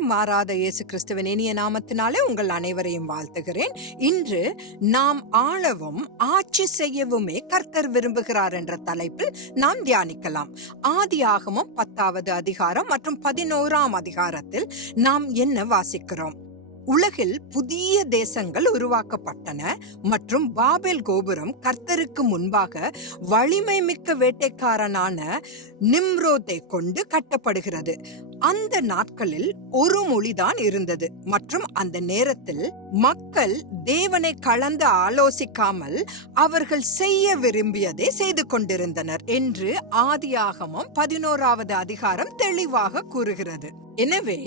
மாறாத இயேசு கிறிஸ்துவின் இனிய நாமத்தினாலே உங்கள் அனைவரையும் வாழ்த்துகிறேன். இன்று நாம் ஆளவும் ஆட்சி செய்யவுமே கர்த்தர் விரும்புகிறார் என்ற தலைப்பில் நாம் தியானிக்கலாம். ஆதி ஆகமும் பத்தாவது அதிகாரம் மற்றும் பதினோராம் அதிகாரத்தில் நாம் என்ன வாசிக்கிறோம்? உலகில் புதிய தேசங்கள் உருவாக்கப்பட்டன மற்றும் பாபேல் கோபுரம் கர்த்தருக்கு முன்பாக வலிமை மிக்க வேட்டைக்காரனான நிம்ரோத்தை கொண்டு கட்டப்படுகிறது. அந்த நாட்களில் ஒரு மொழிதான் இருந்தது. மற்றும் அந்த நேரத்தில் மக்கள் தேவனை கலந்து ஆலோசிக்காமல் அவர்கள் செய்ய விரும்பியதை செய்து கொண்டிருந்தனர் என்று ஆதியாகமம் பதினோராவது அதிகாரம் தெளிவாக கூறுகிறது. எனவே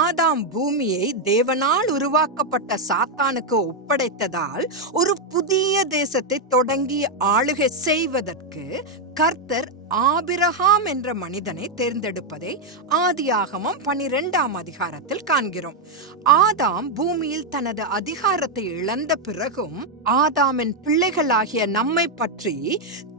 ஆதாம் பூமியை தேவனால் உருவாக்கப்பட்ட சாத்தானுக்கு ஒப்படைத்ததால் ஒரு புதிய தேசத்தை தொடங்கி ஆளுகை செய்வதற்கு கர்த்தர் ஆபிரகாம் என்ற மனிதனை தேர்ந்தெடுப்பதை ஆதியாகமம் பனிரெண்டாம் அதிகாரத்தில் காண்கிறோம். ஆதாம் பூமியில் தனது அதிகாரத்தை இழந்த பிறகும் ஆதாமின் பிள்ளைகளாகிய நம்மை பற்றி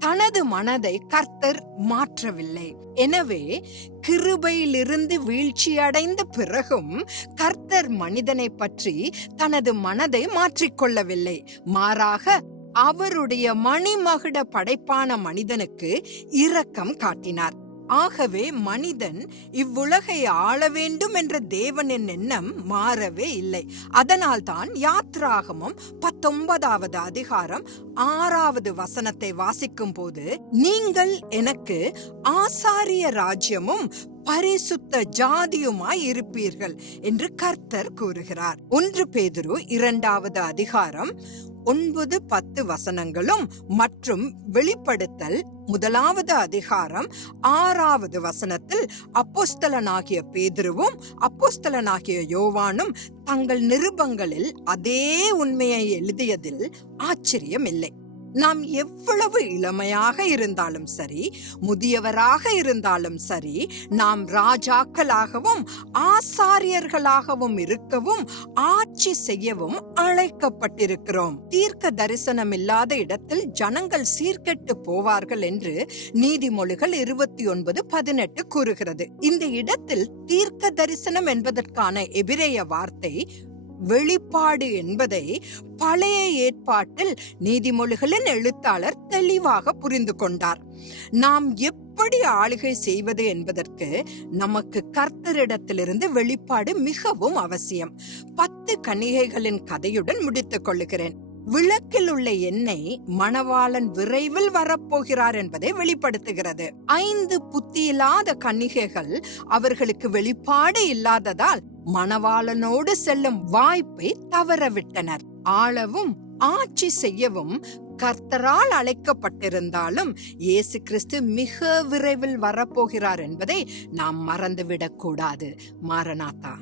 தனது மனதை கர்த்தர் மாற்றவில்லை. எனவே கிருபையிலிருந்து வீழ்ச்சியடைந்த பிறகும் கர்த்தர் மனிதனை பற்றி தனது மனதை மாற்றிக்கொள்ளவில்லை. மாறாக அவருடைய மணிமகுட படைப்பான மனிதனுக்கு இரக்கம் காட்டினார். ஆகவே மனிதன் இவ்வுலகை ஆள வேண்டும் என்ற தேவனின் எண்ணம் மாறவே இல்லை. அதனால்தான் யாத்ராகமம் பத்தொன்பதாவது அதிகாரம் ஆறாவது வசனத்தை வாசிக்கும் போது நீங்கள் எனக்கு ஆசாரிய ராஜ்யமும் பரிசுத்த ஜாதியுமாய் இருப்பீர்கள் என்று கர்த்தர் கூறுகிறார். ஒன்று பேதுரு இரண்டாவது அதிகாரம் ஒன்பது பத்து வசனங்களும் மற்றும் வெளிப்படுத்தல் முதலாவது அதிகாரம் ஆறாவது வசனத்தில் அப்போஸ்தலனாகிய பேதுருவும் அப்போஸ்தலனாகிய யோவானும் தங்கள் நிருபங்களில் அதே உண்மையை எழுதியதில் ஆச்சரியம் இல்லை நாம் எவ்வளவு இளமையாக இருந்தாலும் சரி முதியவராக இருந்தாலும் சரி நாம் ராஜாக்களாகவும் ஆசாரியர்களாகவும் இருக்கவும் ஆட்சி செய்யவும் அழைக்கப்பட்டிருக்கிறோம். தீர்க்க தரிசனம் இல்லாத இடத்தில் ஜனங்கள் சீர்கெட்டு போவார்கள் என்று நீதிமொழிகள் இருபத்தி ஒன்பது பதினெட்டு கூறுகிறது. இந்த இடத்தில் தீர்க்க தரிசனம் என்பதற்கான எபிரேய வார்த்தை வெளிப்பாடு என்பதை பழைய ஏற்பாட்டில் நீதிமொழிகளின் எழுத்தாளர் தெளிவாக புரிந்து கொண்டார். நாம் எப்படி ஆளுகை செய்வது என்பதற்கு நமக்கு கர்த்தரிடத்திலிருந்து வெளிப்பாடு மிகவும் அவசியம். பத்து கன்னிகைகளின் கதையுடன் முடித்துக் கொள்ளுகிறேன். விளக்கில் உள்ள எண்ணெய் மணவாளன் விரைவில் வரப்போகிறார் என்பதை வெளிப்படுத்துகிறது. ஐந்து புத்தியில்லாத கன்னிகைகள் அவர்களுக்கு வெளிப்பாடு இல்லாததால் மணவாளனோடு செல்லும் வாய்ப்பை தவறவிட்டனர். ஆளவும் ஆட்சி செய்யவும் கர்த்தரால் அழைக்கப்பட்டிருந்தாலும் இயேசு கிறிஸ்து மிக விரைவில் வரப்போகிறார் என்பதை நாம் மறந்துவிடக் கூடாது மாரநாதா